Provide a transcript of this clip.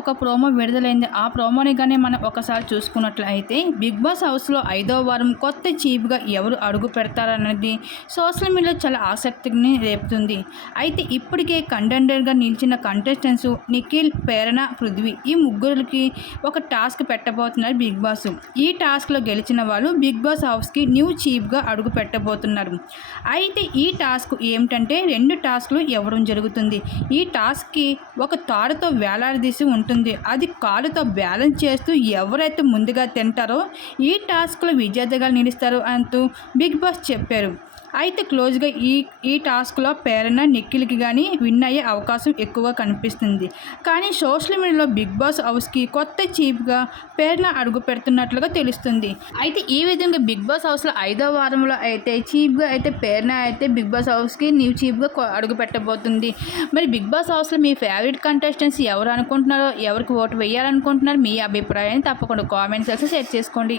ఒక ప్రోమో విడుదలైంది. ఆ ప్రోమోని కానీ మనం ఒకసారి చూసుకున్నట్లయితే బిగ్ బాస్ హౌస్లో 5వ వారం కొత్త చీఫ్గా ఎవరు అడుగు పెడతారన్నది సోషల్ మీడియాలో చాలా ఆసక్తిని రేపుతుంది. అయితే ఇప్పటికే కంటెండర్గా నిలిచిన కంటెస్టెంట్స్ నిఖిల్, ప్రేరణ, పృథ్వీ ఈ ముగ్గురికి ఒక టాస్క్ పెట్టబోతున్నారు బిగ్ బాస్. ఈ టాస్క్లో గెలిచిన వాళ్ళు బిగ్ బాస్ హౌస్కి న్యూ చీఫ్గా అడుగు పెట్టబోతున్నారు. అయితే ఈ టాస్క్ ఏమిటంటే 2 టాస్క్లు ఇవ్వడం జరుగుతుంది. ఈ టాస్క్కి ఒక తాడుతో వేలాడదీసి ఉంటుంది. అది కాలుతో బ్యాలెన్స్ చేస్తూ ఎవరైతే ముందుగా తింటారో ఈ టాస్క్లో విజేతగా నిలుస్తారు అంటూ బిగ్ బాస్ చెప్పారు. అయితే క్లోజ్గా ఈ టాస్క్లో ప్రేరణ, నిఖిల్కి కానీ విన్ అయ్యే అవకాశం ఎక్కువగా కనిపిస్తుంది. కానీ సోషల్ మీడియాలో బిగ్ బాస్ హౌస్కి కొత్త చీఫ్గా ప్రేరణ అడుగు పెడుతున్నట్లుగా తెలుస్తుంది. అయితే ఈ విధంగా బిగ్ బాస్ హౌస్లో 5వ వారంలో అయితే చీఫ్గా అయితే ప్రేరణ అయితే బిగ్ బాస్ హౌస్కి న్యూ చీఫ్గా అడుగు పెట్టబోతుంది. మరి బిగ్ బాస్ హౌస్లో మీ ఫేవరెట్ కంటెస్టెంట్స్ ఎవరు అనుకుంటున్నారో, ఎవరికి ఓటు వేయాలనుకుంటున్నారో మీ అభిప్రాయాన్ని తప్పకుండా కామెంట్ సెక్షన్లో షేర్ చేసుకోండి.